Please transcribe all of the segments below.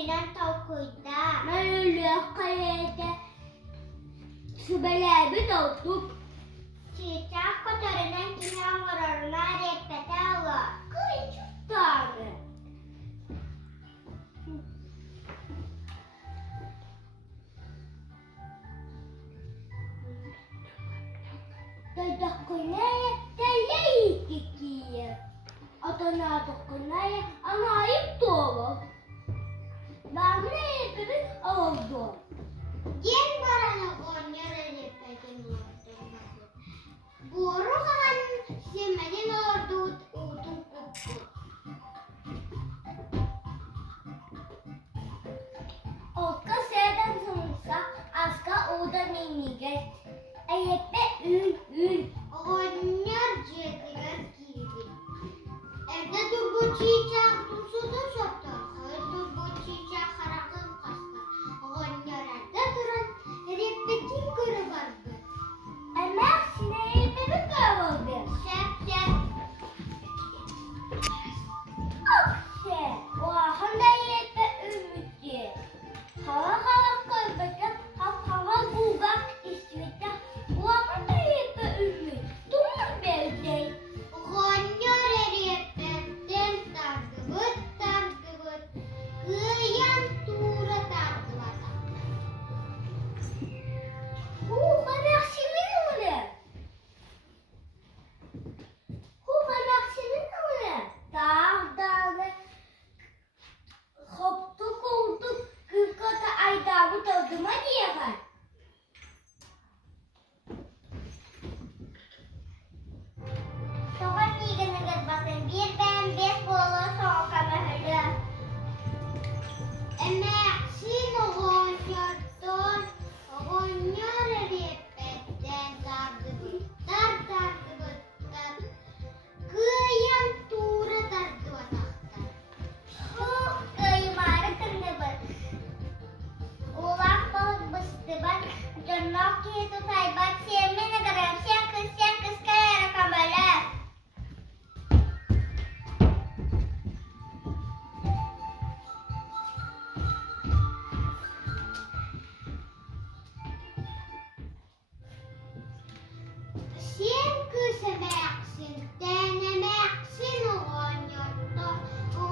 Köyünen tavukuyda. Öyle kayede sübelerimi dolduk. Çiçek kotorunun kinan vararına repete ala. Kıyıcık tane. Dadakunaya dalayi kikiye. Adana dokunaya anayip doğu. Ben ne yapayım oldu. Yen barana onyar repetin ordu. Boru han semenin ordu udun kuppu. Okka seyden sonuçta aska oda miniget. Eyette ül. Onyar cediler girdi. Evde durgu çiçek dursudu şokta. Durgu çiçek harakın kasta. Onyar evde duran repetin kırı vardı. Emek sineği beni kavurdu. Şef. Akse. Vahanda yette ümütçi. Hava karbete. Hava gugak isvete. Vahanda yette ümüt. Dumur bevdey. Onyar repetten tardıvıt. Kıyan tuğra tardıvata. Hukanak senin öyle. Dağda koptuk olduk. Kırkata aydavut olduma diye var. Soğan yiyene bakın. Bir ben beş bolu soğuka mühürlü. Emeksin onyardan. Onyar repetten tardıvıt. Kıyan tuğra tardıvata. Kıymarı kırnıbır. Ulak balık bıstıbır. Dönlok ki tutay bat sevmene garam. Sen kız kayara kamala. Sen kız emeksin. Denemeksin onyardan.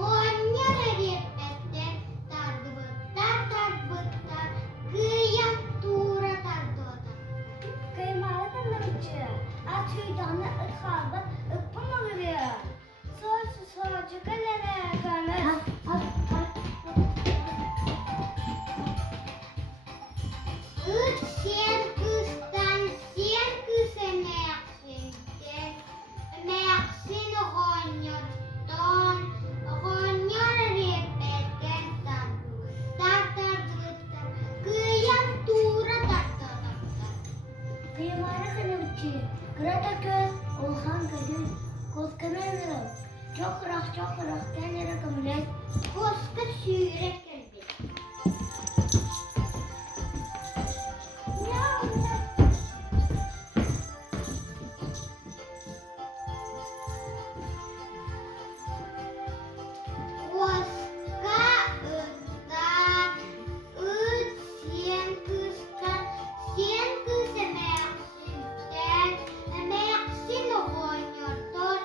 Onyar repetten tardıvıttar. Kıyan tuğra tardıvata. Kıymalı kırmızı. At hüydanı ıkhabı ıkpama görüyor. Soğucu kalene kalmaz. Sen kızdan, sen kız emeksin. Emeksin onyardan. Onyar repetten tardıvıttar. Kıyan tuğra tardıvata. Kıymalı kırmızı. Kırata göz, olhan göz. Kozkanı çok kırak tenlere kamile. Koska sürek geldi. Koska ıttar, sen kızdan, sen kız emeksin. Emeksin onyardan,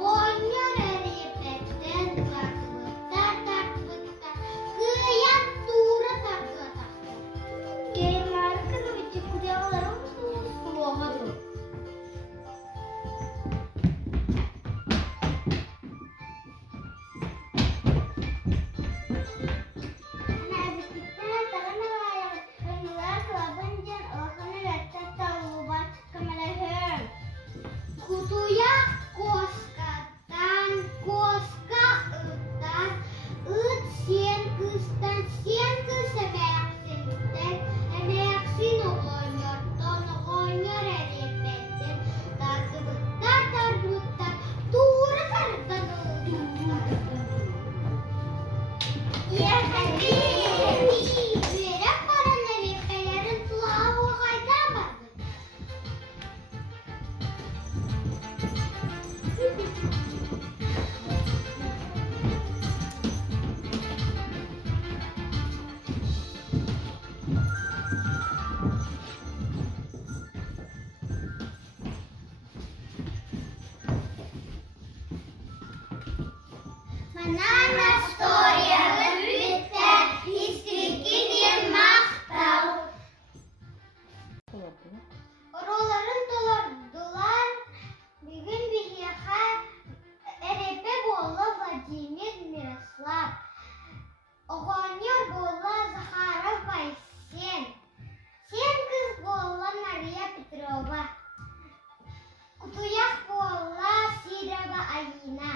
onyar repetten tardıvıttar. Kıyan tuğra tardıvata. Kıymalı kırmızı kucağı soğudu. Kutuya koskatan, koska ıttar. Sen kızdan, sen kız emeksin. Emeksin onyardan, onyar repetten tardıvıttar. Tuğra tardıvıttar. Verek paranı repelerin tulağı haydan vardır. Анастасия, Лютя, İstikidir maqtav. Oraların dolardılar. Bugün bir yaka erepe bolla Vladimir Miroslav. Oğlanıyor bolla Zahara Baysen. Sen kız bolla Maria Petrova. Kutuyak bolla Sidra Alina.